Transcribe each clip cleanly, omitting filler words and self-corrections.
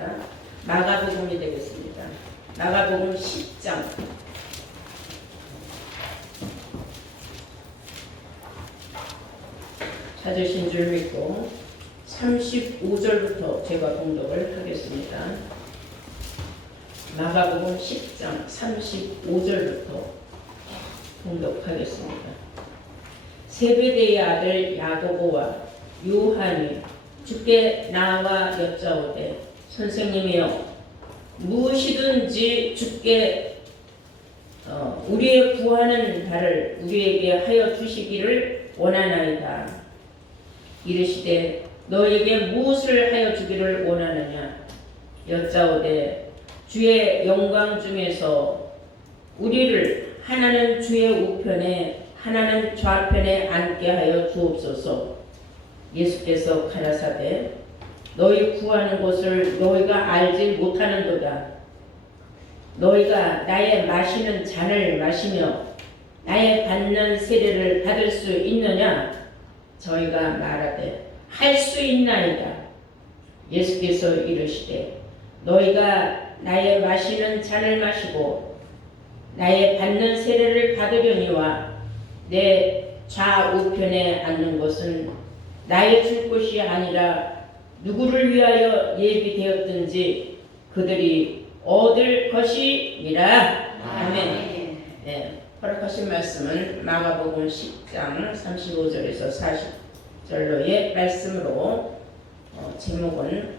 되겠습니다. 마가복음이 되겠습니다. 마가복음 10장 찾으신 줄 믿고 35절부터 제가 봉독을 하겠습니다. 마가복음 10장 35절부터 봉독하겠습니다. 세베대의 아들 야고보와 요한이 주께 나와 여짜오되 선생님이여 무엇이든지 주께 우리의 구하는 바를 우리에게 하여 주시기를 원하나이다. 이르시되 너에게 무엇을 하여 주기를 원하느냐 여짜오되 주의 영광 중에서 우리를 하나는 주의 우편에 하나는 좌편에 앉게 하여 주옵소서. 예수께서 가라사대 너희 구하는 것을 너희가 알지 못하는도다. 너희가 나의 마시는 잔을 마시며 나의 받는 세례를 받을 수 있느냐? 저희가 말하되 할 수 있나이다. 예수께서 이르시되 너희가 나의 마시는 잔을 마시고 나의 받는 세례를 받으려니와 내 좌우편에 앉는 것은 나의 줄 것이 아니라 누구를 위하여 예비되었든지 그들이 얻을 것이니라. 아멘. 네, 허락하신 말씀은 마가복음 10장 35절에서 40절로의 말씀으로 제목은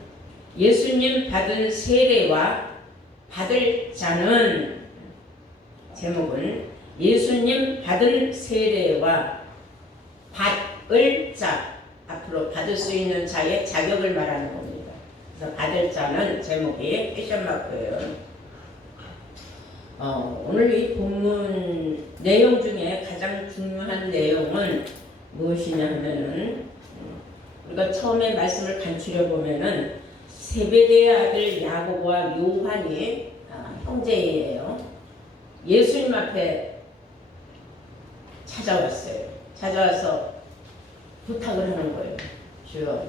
예수님 받은 세례와 받을 자는 제목은 예수님 받은 세례와 받을 자 앞으로 받을 수 있는 자의 자격을 말하는 겁니다. 그래서 받을 자는 제목이 패션마크예요. 오늘 이 본문 내용 중에 가장 중요한 내용은 무엇이냐 하면은 우리가 처음에 말씀을 간추려 보면은 세베대의 아들 야고보와 요한이 형제예요. 예수님 앞에 찾아왔어요. 찾아와서 부탁을 하는 거예요. 주여,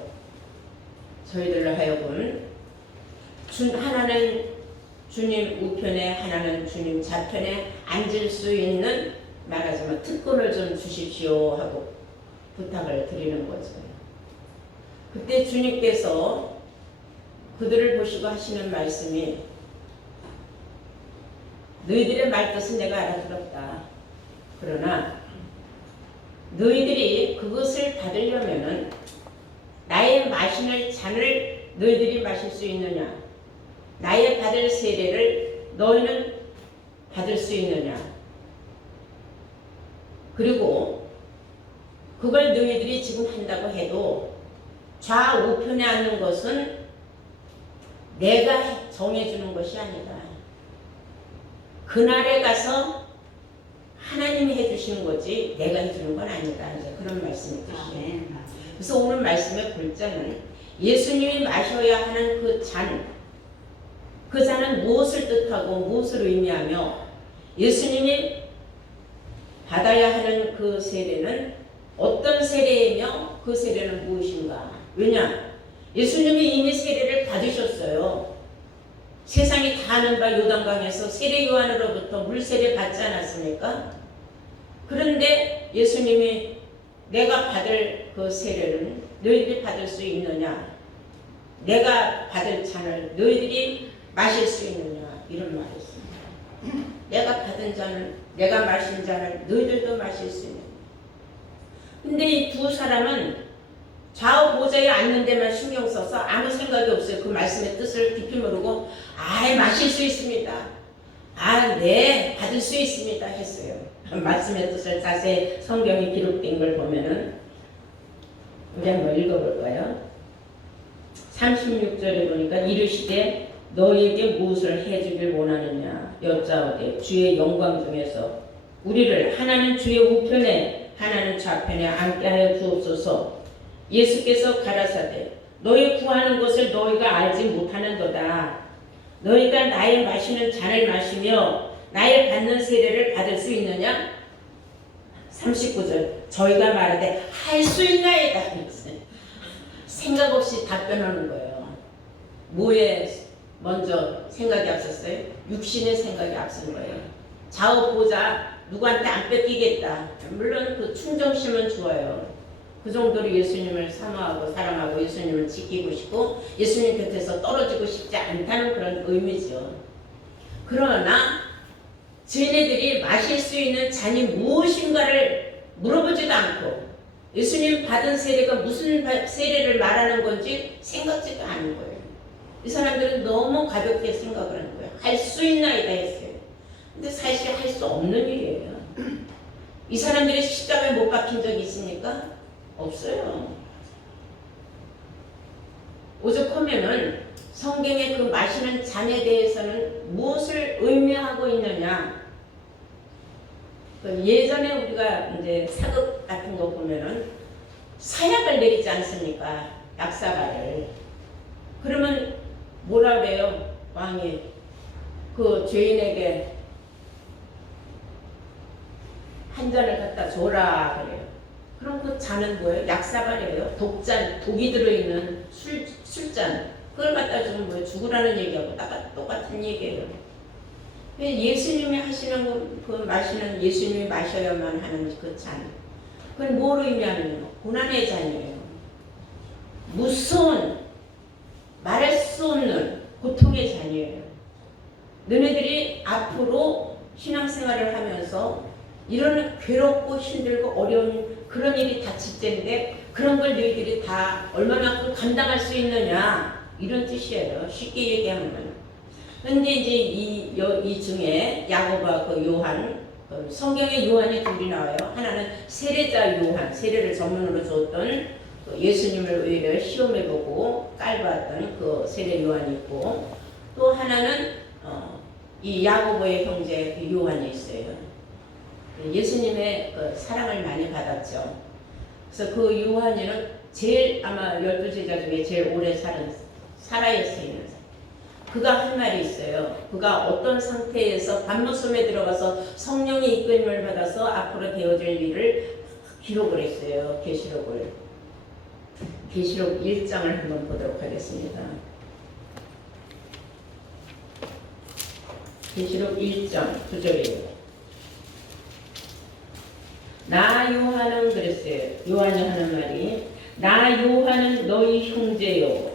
저희들로 하여금 하나는 주님 우편에 하나는 주님 좌편에 앉을 수 있는 말하자면 특권을 좀 주십시오 하고 부탁을 드리는 거죠. 그때 주님께서 그들을 보시고 하시는 말씀이 너희들의 말뜻은 내가 알아들었다. 그러나 너희들이 그것을 받으려면은 나의 마시는 잔을 너희들이 마실 수 있느냐? 나의 받을 세례를 너희는 받을 수 있느냐? 그리고 그걸 너희들이 지금 한다고 해도 좌우편에 앉는 것은 내가 정해주는 것이 아니다. 그날에 가서 하나님이 해주시는 거지 내가 해주는 건 아니다. 이제 그런 말씀이 뜻이에요. 그래서 오늘 말씀의 골자는 예수님이 마셔야 하는 그 잔, 그 잔은 무엇을 뜻하고 무엇을 의미하며 예수님이 받아야 하는 그 세례는 어떤 세례이며 그 세례는 무엇인가? 왜냐? 예수님이 이미 세례를 받으셨어요. 세상이 다 아는 바 요단강에서 세례 요한으로부터 물세례 받지 않았습니까? 그런데 예수님이 내가 받을 그 세례는 너희들이 받을 수 있느냐? 내가 받을 잔을 너희들이 마실 수 있느냐? 이런 말이 있습니다. 내가 받은 잔을, 내가 마신 잔을 너희들도 마실 수 있느냐? 근데 이 두 사람은 좌우 보좌에 앉는 데만 신경 써서 아무 생각이 없어요. 그 말씀의 뜻을 깊이 모르고 마실 수 있습니다. 네, 받을 수 있습니다 했어요. 말씀의 뜻을 자세히 성경에 기록된 걸 보면은 우리 한번 읽어볼까요? 36절에 보니까 이르시되 너희에게 무엇을 해주길 원하느냐 여짜오되 주의 영광 중에서 우리를 하나는 주의 우편에 하나는 좌편에 앉게 하여 주옵소서. 예수께서 가라사대 너희 구하는 것을 너희가 알지 못하는도다. 너희가 나의 마시는 잔을 마시며 나의 받는 세례를 받을 수 있느냐? 39절 저희가 말하되 할 수 있나이다. 생각 없이 답변하는 거예요. 뭐에 먼저 생각이 앞섰어요? 육신의 생각이 앞선 거예요. 좌우 보자, 누구한테 안 뺏기겠다. 물론 그 충정심은 좋아요. 그 정도로 예수님을 사모하고 사랑하고 예수님을 지키고 싶고 예수님 곁에서 떨어지고 싶지 않다는 그런 의미죠. 그러나 쟤네들이 마실 수 있는 잔이 무엇인가를 물어보지도 않고 예수님 받은 세례가 무슨 세례를 말하는 건지 생각지도 않은 거예요. 이 사람들은 너무 가볍게 생각을 하는 거예요. 할 수 있나이다 했어요. 근데 사실 할 수 없는 일이에요. 이 사람들이 십자가에 못 박힌 적이 있습니까? 없어요. 오죽하면은 성경의 그 마시는 잔에 대해서는 무엇을 의미하고 있느냐? 예전에 우리가 이제 사극 같은 거 보면은 사약을 내리지 않습니까? 약사가를. 그러면 뭐라 그래요? 왕이 그 죄인에게 한 잔을 갖다 줘라 그래요. 그럼 그 잔은 뭐예요? 약사가래요. 독잔, 독이 들어있는 술잔. 그걸 갖다 주면 뭐예요? 죽으라는 얘기하고 똑같은 얘기예요. 예수님이 하시는 그 마시는 예수님이 마셔야만 하는 그 잔. 그건 뭘 의미하느냐? 고난의 잔이에요. 무서운 말할 수 없는 고통의 잔이에요. 너네들이 앞으로 신앙생활을 하면서 이런 괴롭고 힘들고 어려운 그런 일이 닥칠 텐데 그런 걸 너희들이 다 얼마만큼 감당할 수 있느냐 이런 뜻이에요. 쉽게 얘기하면. 근데 이제 이 중에 야고보와 그 요한, 그 성경에 요한이 둘이 나와요. 하나는 세례자 요한, 세례를 전문으로 줬던 그 예수님을 오히려 시험해보고 깔보았던 그 세례 요한이 있고 또 하나는 이 야고보의 형제 그 요한이 있어요. 예수님의 그 사랑을 많이 받았죠. 그래서 그 요한이는 제일 아마 12제자 중에 제일 오래 살아있어 있는 사람. 그가 한 말이 있어요. 그가 어떤 상태에서 반모섬에 들어가서 성령의 이끌림을 받아서 앞으로 되어질 일을 기록을 했어요. 계시록을. 계시록 1장을 한번 보도록 하겠습니다. 계시록 1장 9절이에요. 나 요한은 그랬어요. 요한이 하는 말이 나 요한은 너희 형제요.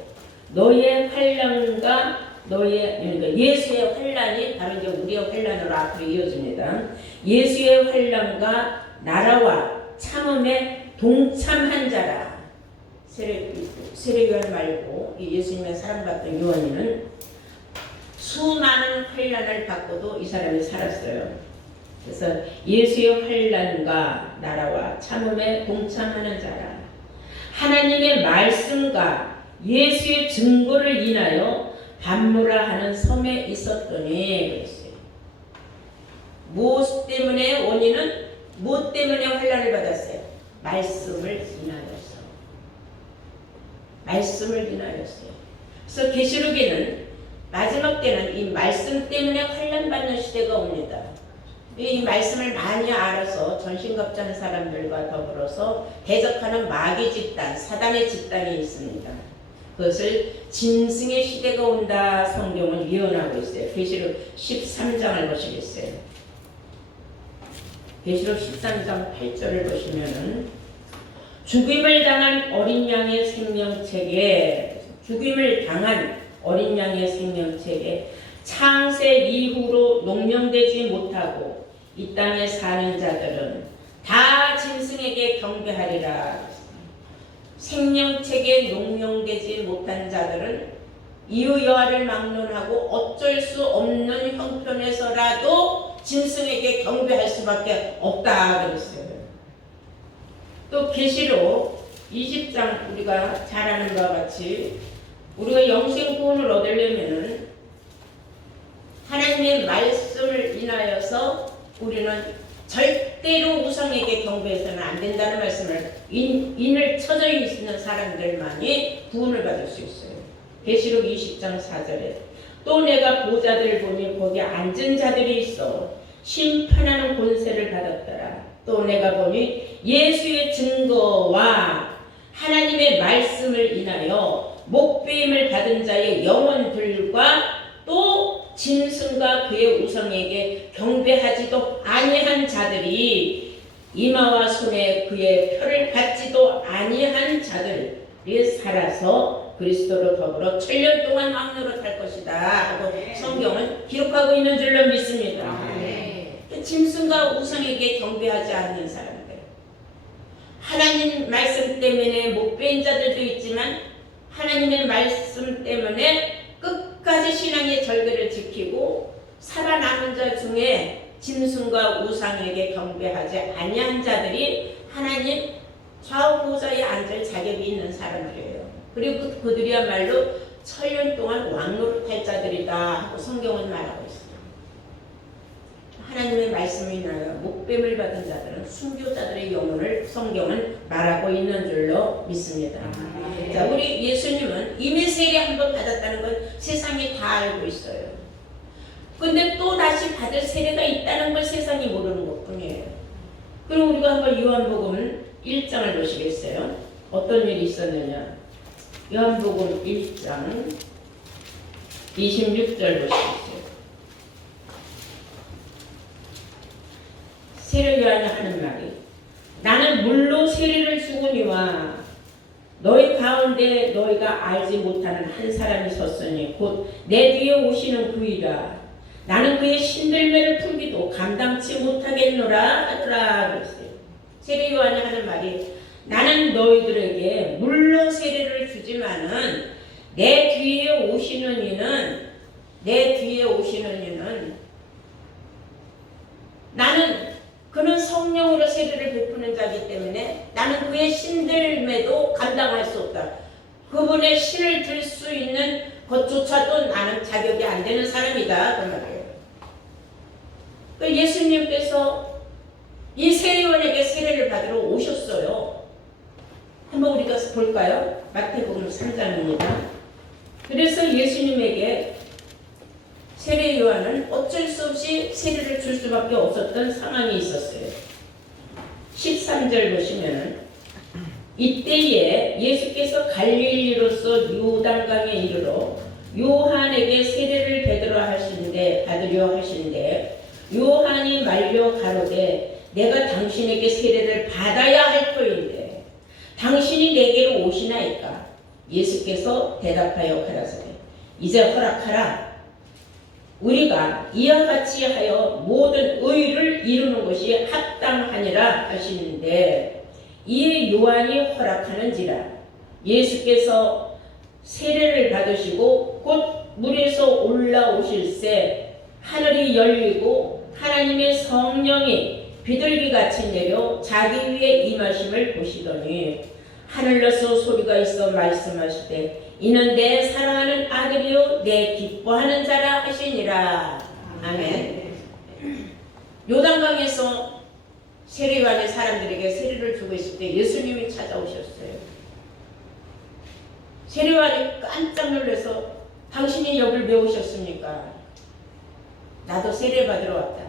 너의 환난과 그러니까 예수의 환난이 바로 이제 우리의 환난으로 앞으로 이어집니다. 예수의 환난과 나라와 참음에 동참한 자라. 세례 요한 말고 이 예수님의 사랑받던 요한이는 수많은 환난을 받고도 이 사람이 살았어요. 그래서 예수의 환난과 나라와 참음에 동참하는 자라. 하나님의 말씀과 예수의 증거를 인하여 반모라 하는 섬에 있었더니 그랬어요. 무엇 때문에 원인은 무엇 때문에 환난을 받았어요? 말씀을 인하여서. 말씀을 인하여서요. 그래서 계시록에는 마지막 때는 이 말씀 때문에 환난 받는 시대가 옵니다. 이 말씀을 많이 알아서 전신갑주한 사람들과 더불어서 대적하는 마귀 집단, 사단의 집단이 있습니다. 그것을 짐승의 시대가 온다 성경은 예언하고 있어요. 계시록 13장을 보시겠어요. 계시록 13장 8절을 보시면은 죽임을 당한 어린 양의 생명책에 창세 이후로 농명되지 못하고 이 땅에 사는 자들은 다 짐승에게 경배하리라. 생명책에 농명되지 못한 자들은 이유 여하를 막론하고 어쩔 수 없는 형편에서라도 짐승에게 경배할 수밖에 없다 그랬어요. 또 계시록 20장 우리가 잘 아는 바와 같이 우리가 영생 구원을 얻으려면은 하나님의 말씀을 인하여서 우리는 절대로 우상에게 경배해서는 안 된다는 말씀을 인을 쳐져 있는 사람들만이 구원을 받을 수 있어요. 계시록 20장 4절에 또 내가 보좌들을 보니 거기 앉은 자들이 있어 심판하는 권세를 받았더라. 또 내가 보니 예수의 증거와 하나님의 말씀을 인하여 목배임을 받은 자의 영혼들과 신들과 그의 우상에게 경배하지도 아니한 자들이 이마와 손에 그의 표를 받지도 아니한 자들이 살아서 그리스도로 더불어 7년 동안 왕노릇 할 것이다 하고 성경은 기록하고 있는 줄로 믿습니다. 짐승과 우상에게 경배하지 않는 사람들, 하나님 말씀 때문에 못 배인 자들도 있지만 하나님의 말씀 때문에 끝까지 신앙의 절개를 지키고 살아남은 자 중에 짐승과 우상에게 경배하지 아니한 자들이 하나님 좌우보좌에 앉을 자격이 있는 사람들이에요. 그리고 그들이야말로 7년 동안 왕노릇할 자들이다 하고 성경은 말하고 있어요. 하나님의 말씀을 인하여 목뱀을 받은 자들은 순교자들의 영혼을 성경은 말하고 있는 줄로 믿습니다. 자, 우리 예수님은 이미 세례 한번 받았다는 건 세상이 다 알고 있어요. 근데 또 다시 받을 세례가 있다는 걸 세상이 모르는 것뿐이에요. 그럼 우리가 한번 요한복음 1장을 보시겠어요? 어떤 일이 있었느냐? 요한복음 1장 26절 보시겠어요? 세례 요한이 하는 말이, 나는 물로 세례를 주거니와 너희 가운데 너희가 알지 못하는 한 사람이 섰으니 곧 내 뒤에 오시는 그이라. 나는 그의 신들매를 풀기도 감당치 못하겠노라 하더라 그랬어요. 세례 요한이 하는 말이, 나는 너희들에게 물로 세례를 주지만은 내 뒤에 오시는 이는 나는 그는 성령으로 세례를 베푸는 자이기 때문에 나는 그의 신들매도 감당할 수 없다. 그분의 신을 들 수 있는 것조차도 나는 자격이 안 되는 사람이다. 그 말이에요. 예수님께서 이 세례요한에게 세례를 받으러 오셨어요. 한번 우리가 볼까요? 마태복음 3장입니다. 그래서 예수님에게 세례 요한은 어쩔 수 없이 세례를 줄 수밖에 없었던 상황이 있었어요. 13절 보시면은, 이때에 예수께서 갈릴리로서 요단강에 이르러 요한에게 세례를 받으려 하시는데 요한이 말려 가로되 내가 당신에게 세례를 받아야 할 터인데 당신이 내게로 오시나이까? 예수께서 대답하여 가라사대 이제 허락하라. 우리가 이와 같이 하여 모든 의를 이루는 것이 합당하니라 하시는데 이에 요한이 허락하는지라. 예수께서 세례를 받으시고 곧 물에서 올라오실새 하늘이 열리고 하나님의 성령이 비둘기같이 내려 자기 위에 임하심을 보시더니 하늘로서 소리가 있어 말씀하시되 이는 내 사랑하는 아들이요 내 기뻐하는 자라 하시니라. 아멘. 요단강에서 세례요한의 사람들에게 세례를 주고 있을 때 예수님이 찾아오셨어요. 세례요한이 깜짝 놀라서 당신이 여길 왜 오셨습니까? 나도 세례 받으러 왔다.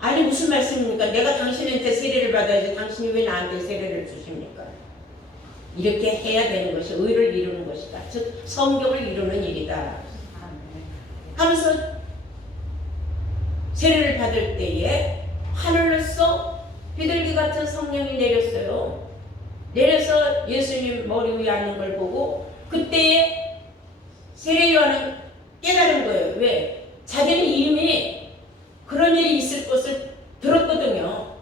아니 무슨 말씀입니까? 내가 당신한테 세례를 받아야지 당신이 왜 나한테 세례를 주십니까? 이렇게 해야 되는 것이 의를 이루는 것이다. 즉 성경을 이루는 일이다 하면서 세례를 받을 때에 하늘로서 비둘기 같은 성령이 내렸어요. 내려서 예수님 머리 위에 앉는 걸 보고 그때에 세례 요한은 깨달은 거예요. 왜? 자기는 이미 그런 일이 있을 것을 들었거든요.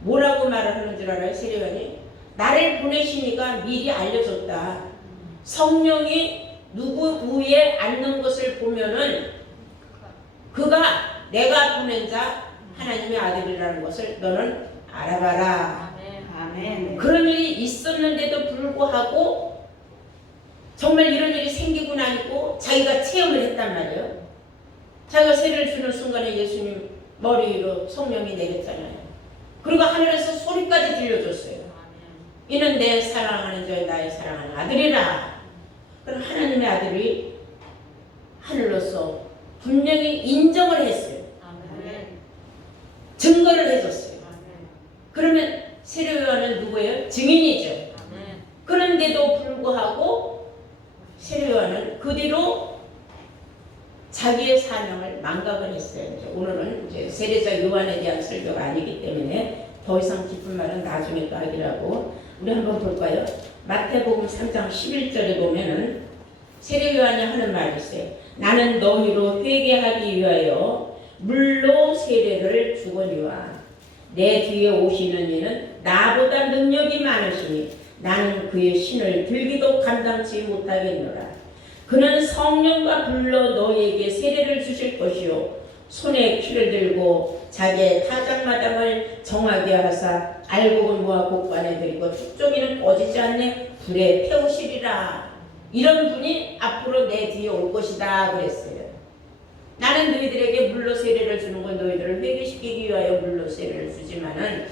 뭐라고 말을 하는 줄 알아요? 세례 요한이 나를 보내시니까 미리 알려줬다. 성령이 누구 위에 앉는 것을 보면은 그가 내가 보낸 자 하나님의 아들이라는 것을 너는 알아봐라. 아멘. 그런 일이 있었는데도 불구하고 정말 이런 일이 생기고 나니까 자기가 체험을 했단 말이에요. 자기가 세례를 주는 순간에 예수님 머리 위로 성령이 내렸잖아요. 그리고 하늘에서 소리까지 들려줬어요. 이는 내 사랑하는 자 나의 사랑하는 아들이라. 그럼 하나님의 아들이 하늘로서 분명히 인정을 했어요. 증거를 해줬어요. 그러면 세례 요한은 누구예요? 증인이죠. 그런데도 불구하고 세례 요한은 그 뒤로 자기의 사명을 망각을 했어요. 이제 오늘은 이제 세례자 요한에 대한 설교가 아니기 때문에 더 이상 깊은 말은 나중에 또 하기라고. 우리 한번 볼까요? 마태복음 3장 11절에 보면은 세례 요한이 하는 말이 있어요. 나는 너희로 회개하기 위하여 물로 세례를 주거니와 내 뒤에 오시는 이는 나보다 능력이 많으시니 나는 그의 신을 들기도 감당치 못하겠노라. 그는 성령과 불로 너희에게 세례를 주실 것이요 손에 키를 들고 자기의 타작마당을 정하게 하사 알곡은 모아 곡간에 들이고 축종이는 꺼지지 않네 불에 태우시리라. 이런 분이 앞으로 내 뒤에 올 것이다 그랬어요. 나는 너희들에게 물로 세례를 주는 건 너희들을 회개시키기 위하여 물로 세례를 주지만은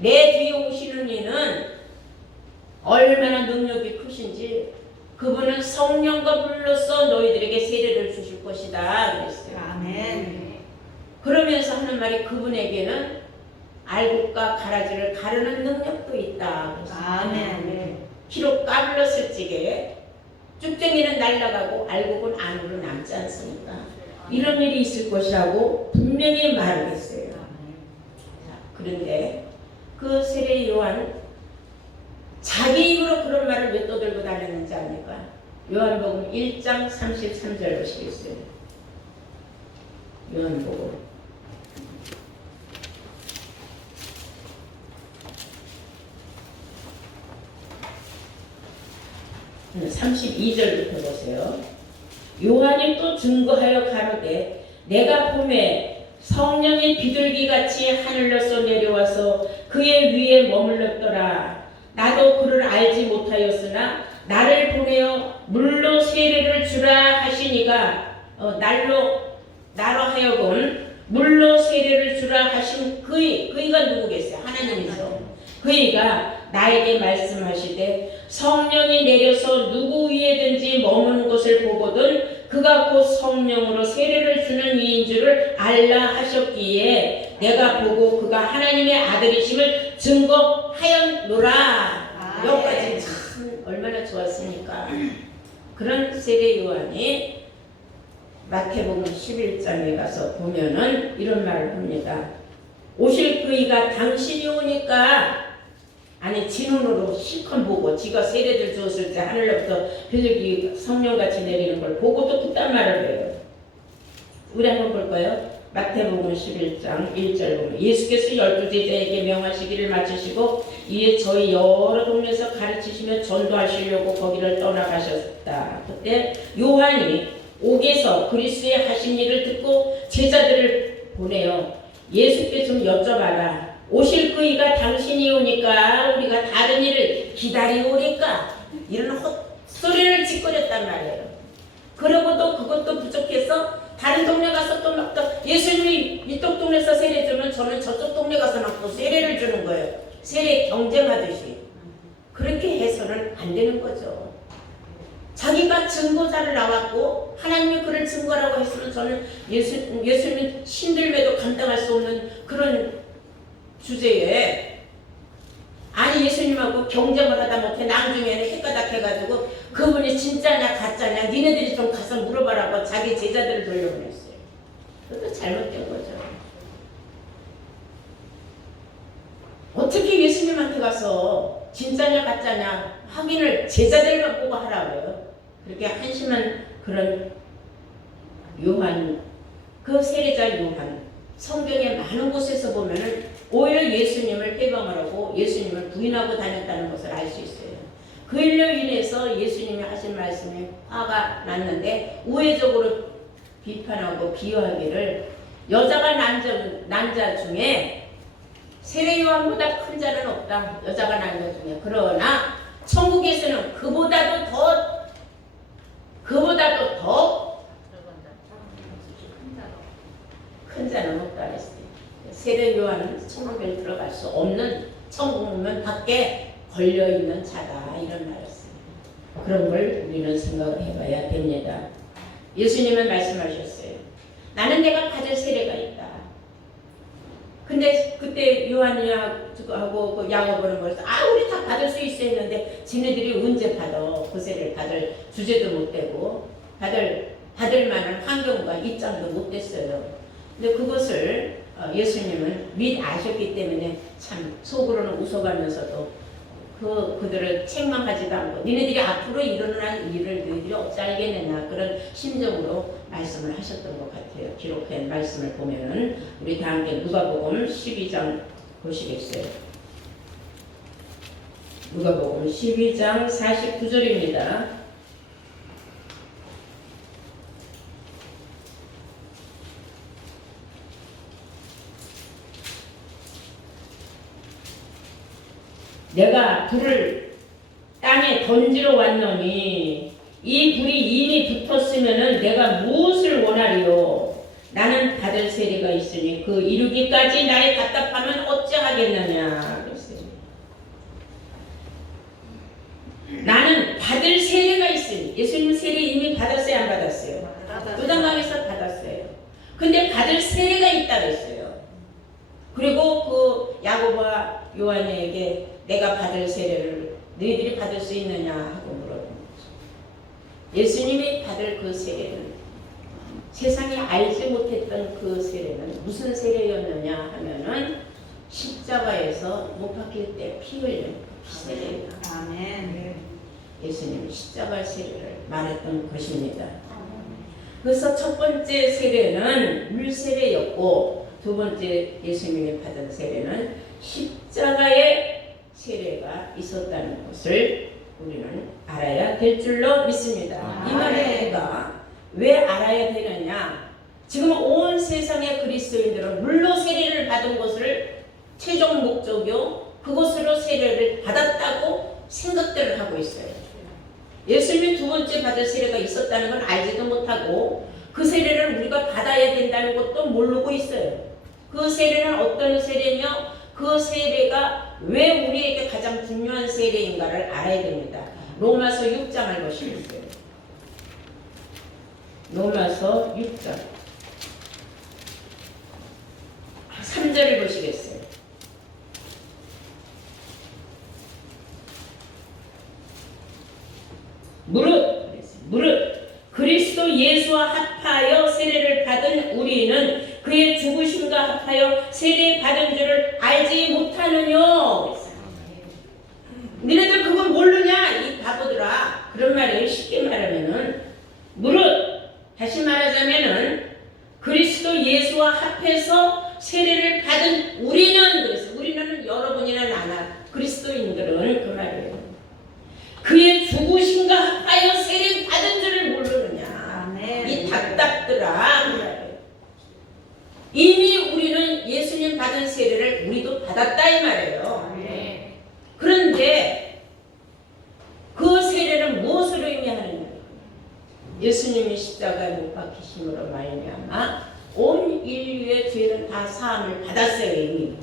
내 뒤에 오시는 이는 얼마나 능력이 크신지 그분은 성령과 불로써 너희들에게 세례를 주실 것이다 그랬어요. 아멘. 그러면서 하는 말이 그분에게는 알곡과 가라지를 가르는 능력도 있다 그랬어요. 아멘. 키로 까불렀을 적에 쭉쟁이는 날아가고 알곡은 안으로 남지 않습니까? 이런 일이 있을 것이라고 분명히 말을 했어요. 자, 그런데 그 세례 요한 자기 입으로 그런 말을 왜 떠들고 다녔는지 압니까? 요한복음 1장 33절 보시겠어요? 요한복음 32절부터 보세요. 요한이 또 증거하여 가로되 내가 봄에 성령이 비둘기같이 하늘로서 내려와서 그의 위에 머물렀더라. 나도 그를 알지 못하였으나 나를 보내어 물로 세례를 주라 하시니가 나로 하여금 물로 세례를 주라 하신 그이가 누구겠어요? 하나님이죠. 그이가 나에게 말씀하시되 성령이 내려서 누구 위에든지 머무는 것을 보거든 그가 곧 성령으로 세례를 주는 이인 줄을 알라 하셨기에 내가 보고 그가 하나님의 아들이심을 증거하였노라. 여기까지 참 얼마나 좋았습니까? 그런 세례 요한이 마태복음 11장에 가서 보면은 이런 말을 합니다. 오실 그이가 당신이 오니까 아니 진눈으로 실컷 보고 지가 세례를 주었을 때 하늘로부터 비둘기 성령같이 내리는 걸 보고도 그딴 말을 해요. 우리 한번 볼까요? 마태복음 11장 1절 보면 예수께서 12제자에게 명하시기를 마치시고 이에 저희 여러 동네에서 가르치시며 전도하시려고 거기를 떠나가셨다. 그때 요한이 옥에서 그리스도의 하신 일을 듣고 제자들을 보내요. 예수께 좀 여쭤봐라. 오실 그이가 당신이 오니까 우리가 다른 일을 기다리오니까 이런 헛소리를 짓거렸단 말이에요. 그러고도 그것도 부족해서 다른 동네 가서 또 막 또 예수님이 이쪽 동네에서 세례 주면 저는 저쪽 동네 가서 막 또 세례를 주는 거예요. 세례 경쟁하듯이. 그렇게 해서는 안 되는 거죠. 자기가 증거자를 나왔고 하나님이 그를 증거라고 했으면 저는 예수님 신들매도 감당할 수 없는 그런 주제에 아니 예수님하고 경쟁을 하다 못해 나중에는 헷가닥 해가지고 그분이 진짜냐 가짜냐 니네들이 좀 가서 물어봐라고 자기 제자들을 돌려보냈어요. 그것도 잘못된 거죠. 어떻게 예수님한테 가서 진짜냐 가짜냐 확인을 제자들만 보고 하라고요. 그렇게 한심한 그런 요한, 그 세례자 요한, 성경의 많은 곳에서 보면은 오히려 예수님을 회방하라고 예수님을 부인하고 다녔다는 것을 알 수 있어요. 그 일로 인해서 예수님이 하신 말씀에 화가 났는데 우회적으로 비판하고 비유하기를 여자가 남자 중에 세례 요한보다 큰 자는 없다. 여자가 남자 중에. 그러나 천국에서는 그보다도 더 큰 자는 없다 그랬어요. 세례 요한은 천국에 들어갈 수 없는 천국문 밖에 걸려있는 자다 이런 말이었어요. 그런 걸 우리는 생각을 해봐야 됩니다. 예수님은 말씀하셨어요. 나는 내가 받을 세례가 있다. 근데 그때 요한이하고 그 야고보는 그래서 우리 다 받을 수 있어 했는데 지네들이 언제 받아 그 세례를 받을 주제도 못 되고 받을 받을 만한 환경과 입장도 못 됐어요. 근데 그것을 예수님은 미리 아셨기 때문에 참 속으로는 웃어가면서도 그들을 책망하지도 않고 니네들이 앞으로 일어날 일을 너희들이 어찌 알겠느냐 그런 심정으로 말씀을 하셨던 것 같아요. 기록된 말씀을 보면은 우리 다 함께 누가복음 12장 보시겠어요? 누가복음 12장 49절입니다. 내가 불을 땅에 던지러 왔노니 이 불이 이미 붙었으면은 내가 무엇을 원하리요? 나는 받을 세례가 있으니 그 이루기까지 나의 답답하면 어찌하겠느냐 그랬어요. 나는 받을 세례가 있으니 예수님은 세례 이미 받았어요 안 받았어요? 요단강에서 받았어요. 근데 받을 세례가 있다 그랬어요. 그리고 그 야고보와 요한에게 내가 받을 세례를 너희들이 받을 수 있느냐 하고 물어본 거죠. 예수님이 받을 그 세례는 세상이 알지 못했던 그 세례는 무슨 세례였느냐 하면은 십자가에서 못 박힐 때 피 흘린 세례입니다. 아멘. 예수님이 십자가 세례를 말했던 것입니다. 그래서 첫 번째 세례는 물세례였고 두 번째 예수님이 받은 세례는 십자가의 세례가 있었다는 것을 우리는 알아야 될 줄로 믿습니다. 이 말을 우리가 왜 알아야 되느냐? 지금 온 세상의 그리스도인들은 물로 세례를 받은 것을 최종 목적이요 그것으로 세례를 받았다고 생각들을 하고 있어요. 예수님이 두 번째 받을 세례가 있었다는 건 알지도 못하고 그 세례를 우리가 받아야 된다는 것도 모르고 있어요. 그 세례는 어떤 세례며 그 세례가 왜 우리에게 가장 중요한 세례인가를 알아야 됩니다. 로마서 6장을 보시겠어요. 로마서 6장 3절을 보시겠어요. 무릇 그리스도 예수와 합하여 세례를 받은 우리는 그의 죽으심과 합하여 세례 받은 줄을 알지 못하느뇨. 너네들 그걸 모르냐 이 바보들아. 그런 말이에요. 쉽게 말하면은 무릇 다시 말하자면은 그리스도 예수와 합해서 세례를 받은 우리는 그래서 우리는 여러분이나 나나 그리스도인들은 그 말이에요. 그의 죽으심과 합하여 세례 받은 줄을 모르느냐. 아멘. 이 답답들아 그 말이에요. 이미 우리는 예수님 받은 세례를 우리도 받았다 이 말이에요. 네. 그런데 그 세례는 무엇을 의미하느냐? 예수님이 십자가에 못 박히심으로 말미암아 온 인류의 죄는 다 사함을 받았어요 이미.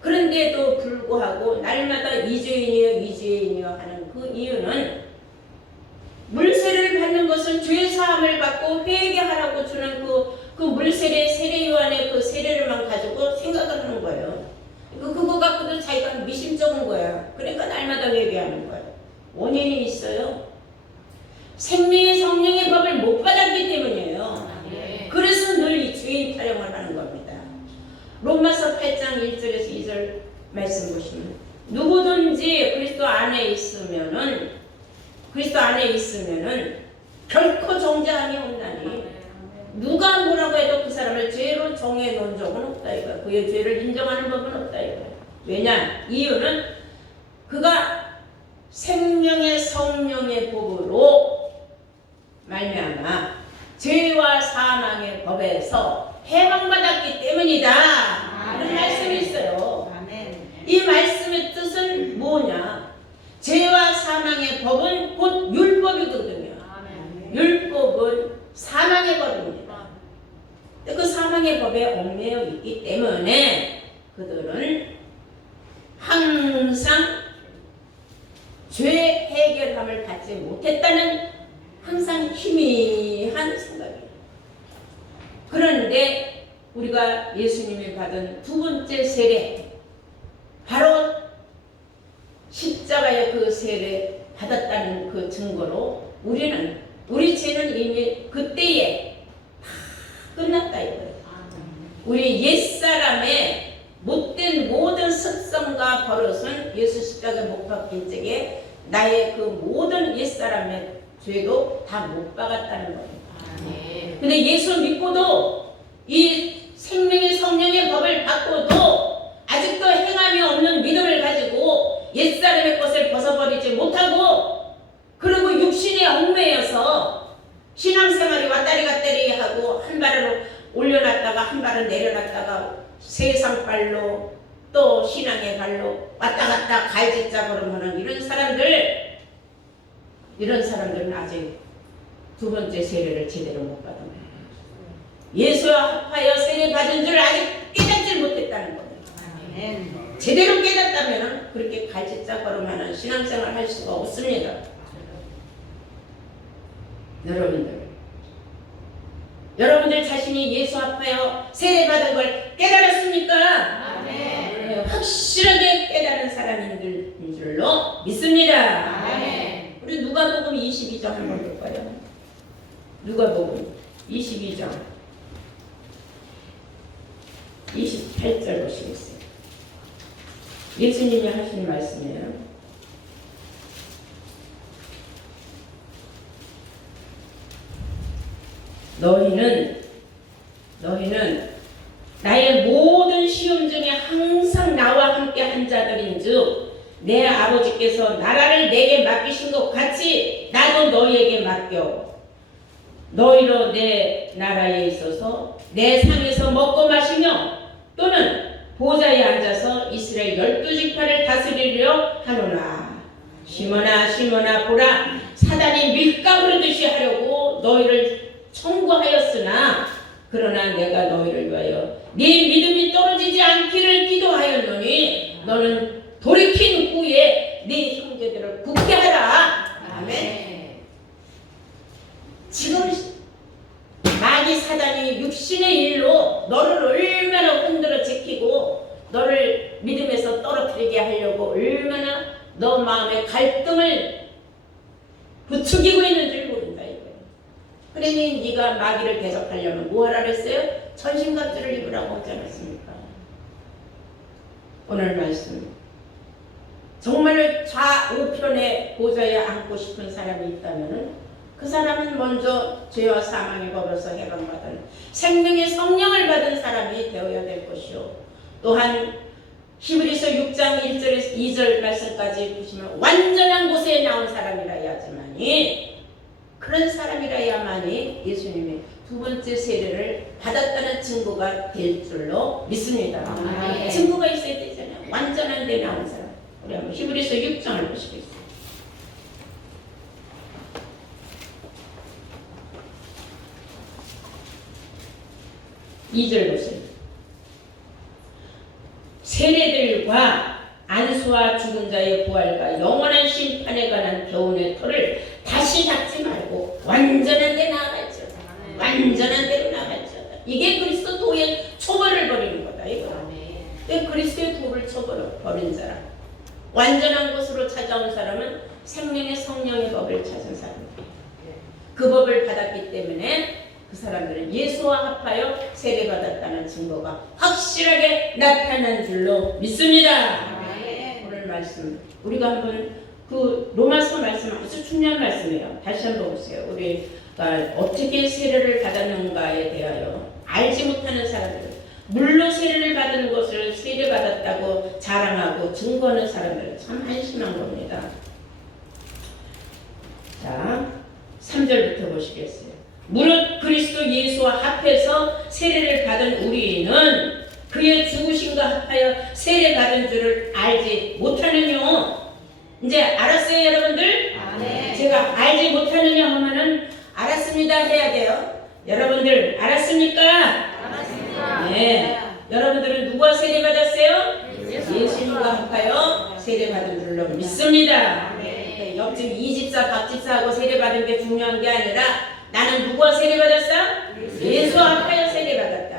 그런데도 불구하고 날마다 이죄인이여 하는 그 이유는 물세례를 받는 것은 죄 사함을 받고 회개하라고 주는 그 물세례 세례요한의 그 세례를만 가지고 생각을 하는 거예요. 그거 갖고도 자기가 미심쩍은 거야. 그러니까 날마다 회개하는 거예요. 원인이 있어요. 생명의 성령의 법을 못 받았기 때문이에요. 그래서 늘 이 죄인 타령을 하는 겁니다. 로마서 8장 1절에서 2절 말씀 보시면 누구든지 그리스도 안에 있으면은 결코 정죄함이 없나니 누가 뭐라고 해도 그 사람을 죄로 정해 놓은 적은 없다 이거야. 그의 죄를 인정하는 법은 없다 이거야. 왜냐? 이유는 그가 생명의 성령의 법으로 말미암아 죄와 사망의 법에서 해방받았기 때문이다. 이런 말씀이 있어요. 이 말씀의 뜻은 뭐냐? 죄와 사망의 법은 곧 율법이거든요. 율법은 사망의 법입니다. 그 사망의 법에 얽매여 있기 때문에 그들은 항상 죄 해결함을 받지 못했다는 항상 희미한 생각이에요. 그런데 우리가 예수님이 받은 두 번째 세례, 바로 십자가의 그 세례 받았다는 그 증거로 우리는 우리 죄는 이미 그때에 다 끝났다 이거예요. 우리 옛사람의 못된 모든 습성과 버릇은 예수 십자가에 못 박힌 적에 나의 그 모든 옛사람의 죄도 다 못 박았다는 거예요. 근데 예수 믿고도 이 생명의 성령의 법을 받고도 아직도 행함이 없는 믿음을 가지고 옛사람의 것을 벗어버리지 못하고 그리고 육신에 얽매여서 신앙생활이 왔다리 갔다리 하고 한 발을 올려놨다가 한 발을 내려놨다가 세상 발로 또 신앙의 발로 왔다 갔다 갈짓자고로 하는 이런 사람들은 아직 두 번째 세례를 제대로 못 받은 거예요. 예수와 합하여 세례 받은 줄 아직 깨닫지 못했다는 거예요. 제대로 깨닫다면 그렇게 갈짓자고로만한 신앙생활을 할 수가 없습니다. 여러분들 자신이 예수 합하여 세례 받은 걸 깨달았습니까? 네, 확실하게 깨달은 사람인 줄로 믿습니다. 우리 누가복음 22장 한번 볼까요? 누가복음 22장 28절 보시겠어요? 예수님이 하신 말씀이에요. 너희는 나의 모든 시험 중에 항상 나와 함께 한 자들인즉 내 아버지께서 나라를 내게 맡기신 것 같이 나도 너희에게 맡겨 너희로 내 나라에 있어서 내 상에서 먹고 마시며 또는 보좌에 앉아서 이스라엘 12지파를 다스리려 하노라. 시몬아 보라 사단이 밀가부르듯이 하려고 너희를 청구하였으나 그러나 내가 너희를 위하여 네 믿음이 떨어지지 않기를 기도하였노니 너는 돌이킨 후에 네 형제들을 굳게 하라. 아멘. 지금 마귀 사단이 육신의 일로 너를 얼마나 흔들어 지키고 너를 믿음에서 떨어뜨리게 하려고 얼마나 너 마음에 갈등을 부추기고 있는 줄 모른다 이거예요. 그러니 네가 마귀를 대적하려면 뭐하라 그랬어요? 전신갑주를 입으라고 하지 않았습니까? 오늘 말씀 정말 좌우편에 보좌에 앉고 싶은 사람이 있다면 그 사람은 먼저 죄와 사망의 법에서 해방받은 생명의 성령을 받은 사람이 되어야 될 것이요. 또한 히브리서 6장 1절에서 2절 말씀까지 보시면 완전한 곳에 나온 사람이라야지만이 그런 사람이라야만이 예수님의 두 번째 세례를 받았다는 증거가 될 줄로 믿습니다. 증거가 있어야 되잖아요. 완전한 데 나온 사람. 우리 한번 히브리서 6장을 보시겠습니다. 2절 보세요. 세례들과 안수와 죽은 자의 부활과 영원한 심판에 관한 교훈의 터를 다시 닫지 말고 완전한 데 나아가죠. 완전한 데로 나아가죠. 이게 그리스도 도의 초벌을 버리는 거다. 이거. 그리스도의 도를 버린 사람. 완전한 곳으로 찾아온 사람은 생명의 성령의 법을 찾은 사람입니다. 그 법을 받았기 때문에 그 사람들은 예수와 합하여 세례받았다는 증거가 확실하게 나타난 줄로 믿습니다. 오늘 말씀 우리가 한번 그 로마서 말씀 아주 중요한 말씀이에요. 다시 한번 보세요. 우리가 어떻게 세례를 받았는가에 대하여 알지 못하는 사람들, 물로 세례를 받은 것을 세례받았다고 자랑하고 증거하는 사람들은 참 한심한 겁니다. 자, 3절부터 보시겠어요. 무릇 그리스도 예수와 합해서 세례를 받은 우리는 그의 죽으심과 합하여 세례받은 줄을 알지 못하느뇨. 이제 알았어요 여러분들? 네. 제가 알지 못하느냐 하면은 알았습니다 해야 돼요. 여러분들 알았습니까? 알았습니다. 네. 여러분들은 누가 세례받았어요? 예수님과 합하여 세례받은 줄로 믿습니다. 네. 옆집 이집사 박집사하고 세례받은 게 중요한 게 아니라 나는 누구와 세례받았어? 예수와 합하여 세례받았다.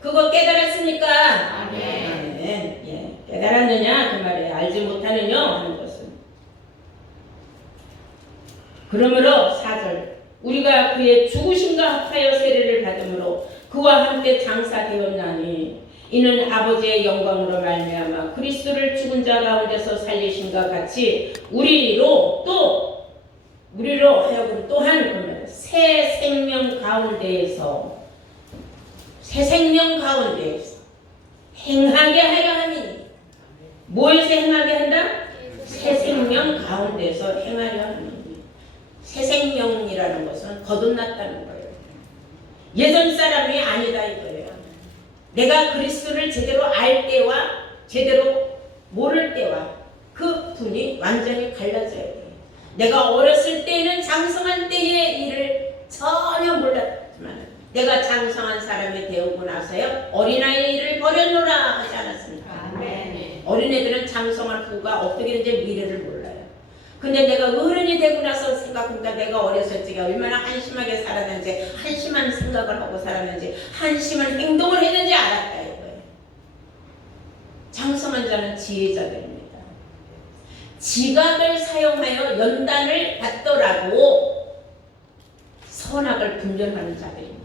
그거 깨달았습니까? 아멘. 예. 깨달았느냐 그 말이에요. 알지 못하느냐 하는 것은. 그러므로 4절 우리가 그의 죽으심과 합하여 세례를 받음으로 그와 함께 장사되었나니 이는 아버지의 영광으로 말미암아 그리스도를 죽은 자 가운데서 살리신과 같이 우리로 하여금 또한 새 생명 가운데에서 행하게 하려 함이니 뭐에서 행하게 한다? 새 생명 가운데서 행하려 함이니 새 생명이라는 것은 거듭났다는 거예요. 예전 사람이 아니다 이거예요. 내가 그리스도를 제대로 알 때와 제대로 모를 때와 그 분이 완전히 갈라져야 돼요. 내가 어렸을 때에는 장성한 때의 일을 전혀 몰랐지만 내가 장성한 사람이 되고 나서야 어린아이의 일을 버려놓으라 하지 않았습니까? 아멘. 어린애들은 장성한 후가 어떻게 되는지 미래를 몰라요. 근데 내가 어른이 되고 나서 생각합니다. 내가 어렸을 적에 얼마나 한심하게 살았는지, 한심한 생각을 하고 살았는지, 한심한 행동을 했는지 알았다 이거예요. 장성한 자는 지혜자들입니다. 지각을 사용하여 연단을 받더라도 선악을 분별하는 자들입니다.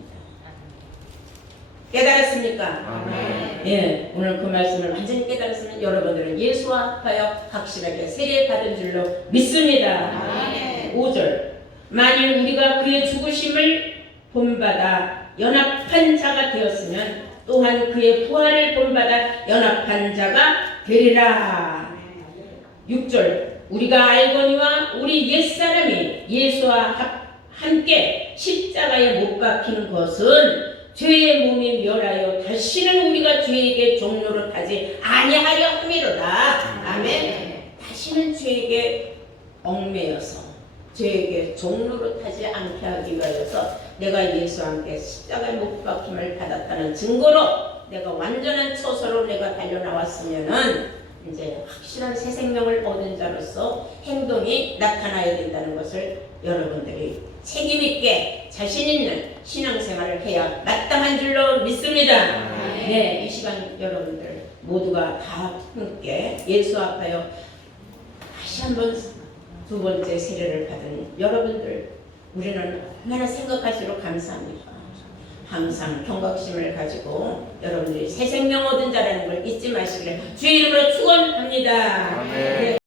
깨달았습니까? 아멘. 예, 오늘 그 말씀을 완전히 깨달았으면 여러분들은 예수와 합하여 확실하게 세례 받은 줄로 믿습니다. 아멘. 5절 만일 우리가 그의 죽으심을 본받아 연합한 자가 되었으면 또한 그의 부활을 본받아 연합한 자가 되리라. 6절 우리가 알거니와 우리 옛사람이 예수와 함께 십자가에 못 박힌 것은 죄의 몸이 멸하여 다시는 우리가 죄에게 종로를 타지 아니하려 함이로다. 아멘. 다시는 죄에게 얽매여서 죄에게 종로를 타지 않게 하기 위하여서 내가 예수와 함께 십자가에 못 박힘을 받았다는 증거로 내가 완전한 처소로 내가 달려나왔으면은 이제 확실한 새 생명을 얻은 자로서 행동이 나타나야 된다는 것을 여러분들이 책임있게 자신있는 신앙생활을 해야 마땅한 줄로 믿습니다. 네, 이 시간 여러분들 모두가 다 함께 예수 앞하여 다시 한번 두 번째 세례를 받은 여러분들 우리는 얼마나 생각할수록 감사합니까? 항상 경각심을 가지고 여러분들이 새 생명 얻은 자라는 걸 잊지 마시기를 주의 이름으로 축원합니다. 아멘.